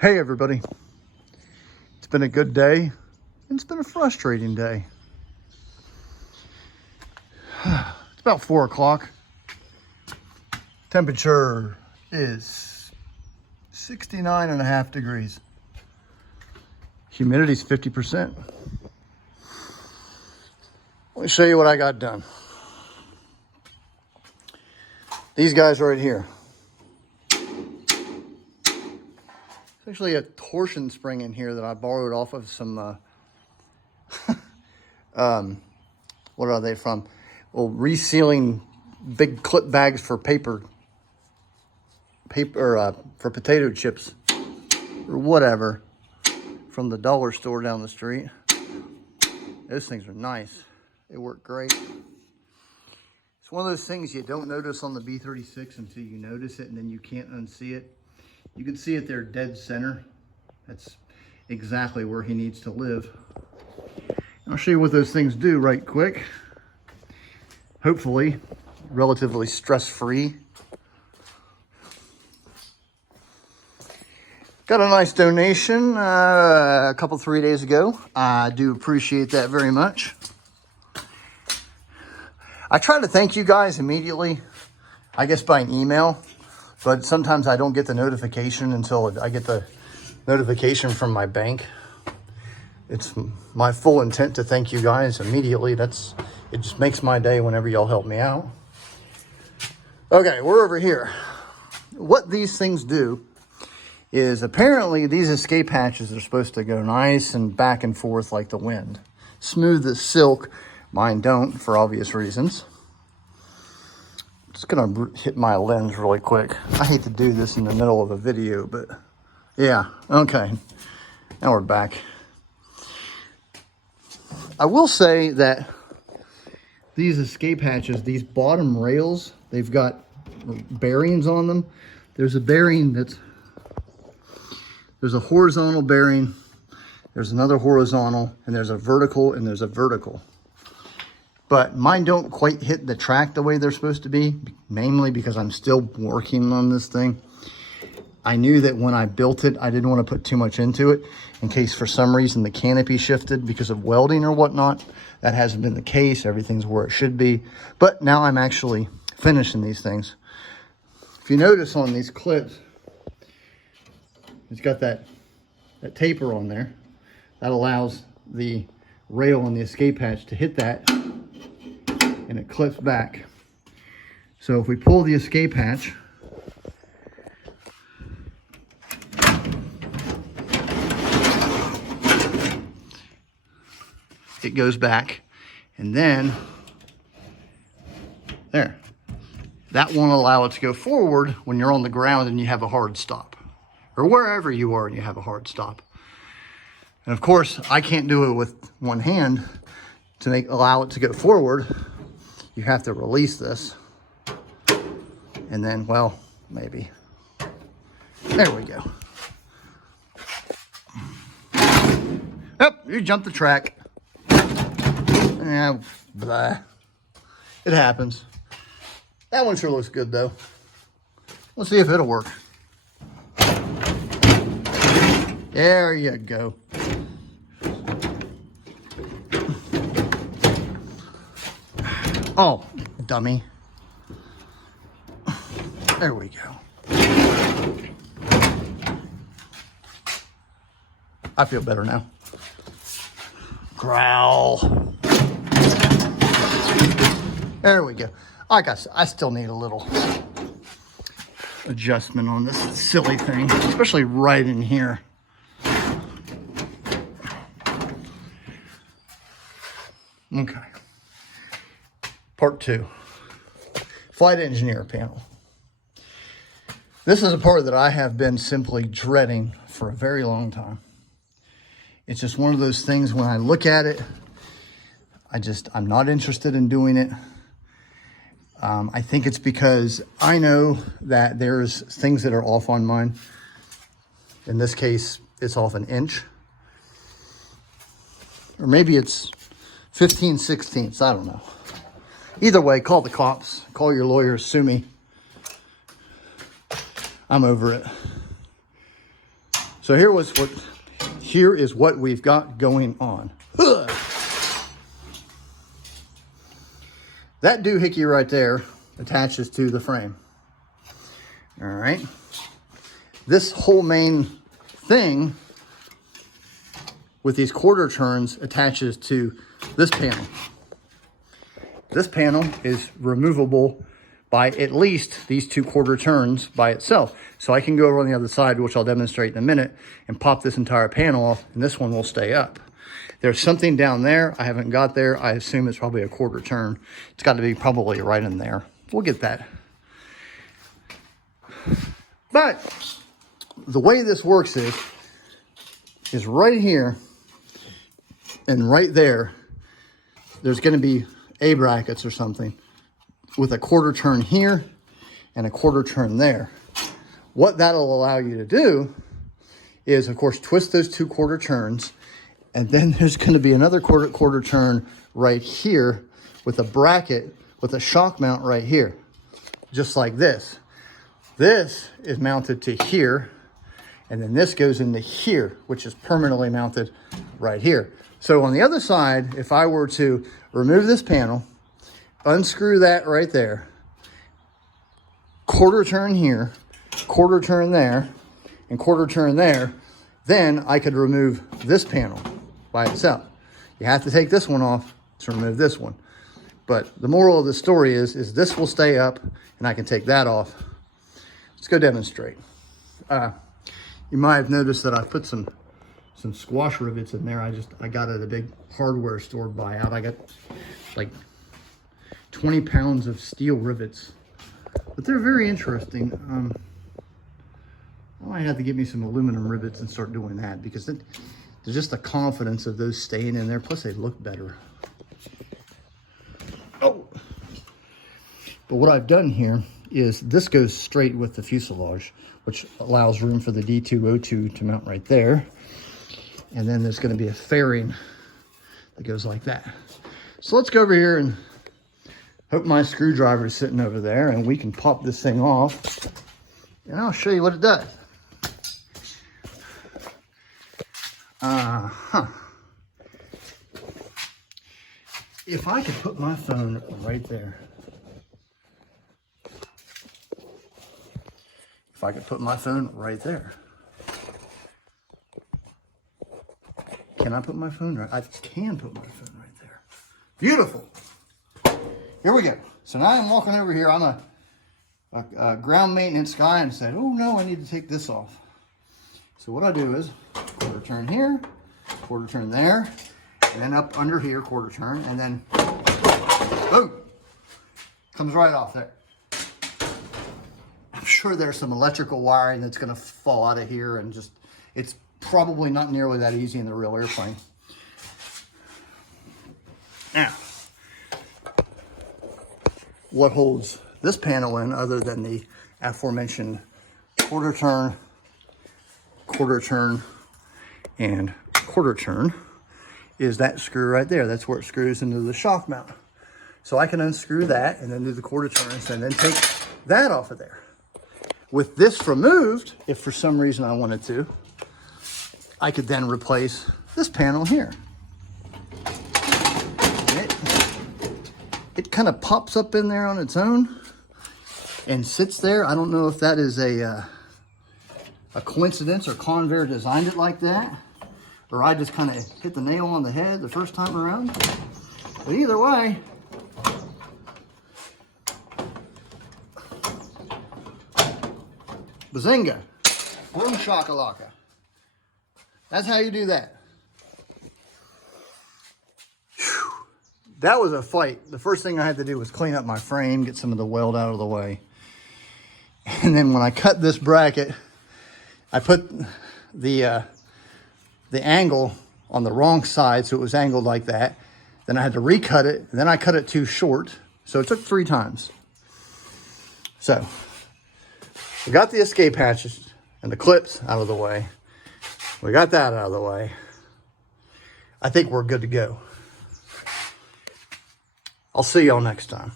Hey everybody, it's been a good day and it's been a frustrating day. It's about 4 o'clock. Temperature is 69.5 degrees. Humidity's 50%. Let me show you what I got done. These guys right here. Actually a torsion spring in here that I borrowed off of some, what are they from? Well, resealing big clip bags for paper, for potato chips or whatever from the dollar store down the street. Those things are nice. They work great. It's one of those things you don't notice on the B-36 until you notice it, and then you can't unsee it. You can see it there dead center. That's exactly where he needs to live. I'll show you what those things do right quick. Hopefully, relatively stress-free. Got a nice donation a couple, 3 days ago. I do appreciate that very much. I try to thank you guys immediately, I guess by an email. But sometimes I don't get the notification until I get the notification from my bank. It's my full intent to thank you guys immediately. It just makes my day whenever y'all help me out. Okay, we're over here. What these things do is apparently these escape hatches are supposed to go nice and back and forth like the wind. Smooth as silk. Mine don't, for obvious reasons. Just gonna hit my lens really quick. I hate to do this in the middle of a video, but yeah, okay. Now we're back. I will say that these escape hatches, these bottom rails, they've got bearings on them. There's a bearing there's a horizontal bearing, there's another horizontal, and there's a vertical, and there's a vertical. But mine don't quite hit the track the way they're supposed to be, mainly because I'm still working on this thing. I knew that when I built it, I didn't want to put too much into it in case for some reason the canopy shifted because of welding or whatnot. That hasn't been the case. Everything's where it should be. But now I'm actually finishing these things. If you notice on these clips, it's got that taper on there. That allows the rail on the escape hatch to hit that, and it clips back. So if we pull the escape hatch, it goes back, and then there. That won't allow it to go forward when you're on the ground and you have a hard stop, or wherever you are and you have a hard stop. And of course, I can't do it with one hand to allow it to go forward. You have to release this. And then, well, maybe. There we go. Oh, you jumped the track. Yeah, blah. It happens. That one sure looks good though. Let's see if it'll work. There you go. Oh, dummy. There we go. I feel better now. Growl. There we go. Like I still need a little adjustment on this silly thing, especially right in here. Okay. Part 2, flight engineer panel. This is a part that I have been simply dreading for a very long time. It's just one of those things when I look at it, I'm not interested in doing it. I think it's because I know that there's things that are off on mine. In this case, it's off an inch. Or maybe it's 15/16, I don't know. Either way, call the cops, call your lawyers, sue me. I'm over it. So So here is what we've got going on. Ugh. That doohickey right there attaches to the frame. All right. This whole main thing with these quarter turns attaches to this panel. This panel is removable by at least these 2 quarter turns by itself. So I can go over on the other side, which I'll demonstrate in a minute, and pop this entire panel off, and this one will stay up. There's something down there. I haven't got there. I assume it's probably a quarter turn. It's got to be probably right in there. We'll get that. But the way this works is right here and right there, there's going to be A brackets or something with a quarter turn here and a quarter turn there. What that'll allow you to do is, of course, twist those 2 quarter turns, and then there's going to be another quarter turn right here with a bracket with a shock mount right here, just like this. This is mounted to here, and then this goes into here, which is permanently mounted right here. So on the other side, if I were to remove this panel, unscrew that right there, quarter turn here, quarter turn there, and quarter turn there, then I could remove this panel by itself. You have to take this one off to remove this one. But the moral of the story is this will stay up, and I can take that off. Let's go demonstrate. You might have noticed that I put some squash rivets in there. I got at a big hardware store buyout. I got like 20 pounds of steel rivets, but they're very interesting. I might have to get me some aluminum rivets and start doing that, because there's just the confidence of those staying in there. Plus they look better. Oh, but what I've done here is this goes straight with the fuselage, which allows room for the D202 to mount right there. And then there's going to be a fairing that goes like that. So let's go over here and hope my screwdriver is sitting over there, and we can pop this thing off, and I'll show you what it does. If I could put my phone right there. If I could put my phone right there. Can I put my phone right? I can put my phone right there. Beautiful. Here we go. So now I'm walking over here. I'm a ground maintenance guy, and said, oh no, I need to take this off. So what I do is quarter turn here, quarter turn there, and then up under here, quarter turn, and then boom, comes right off there. I'm sure there's some electrical wiring that's going to fall out of here, and just, it's probably not nearly that easy in the real airplane. Now, what holds this panel in, other than the aforementioned quarter turn, and quarter turn, is that screw right there. That's where it screws into the shock mount. So I can unscrew that and then do the quarter turns and then take that off of there. With this removed, if for some reason I wanted to, I could then replace this panel here. It kind of pops up in there on its own and sits there. I don't know if that is a coincidence, or Convair designed it like that, or I just kind of hit the nail on the head the first time around. But either way, bazinga, boom shakalaka. That's how you do that. Whew. That was a fight. The first thing I had to do was clean up my frame, get some of the weld out of the way. And then when I cut this bracket, I put the angle on the wrong side, so it was angled like that. Then I had to recut it, and then I cut it too short. So it took 3 times. So we got the escape hatches and the clips out of the way. We got that out of the way. I think we're good to go. I'll see y'all next time.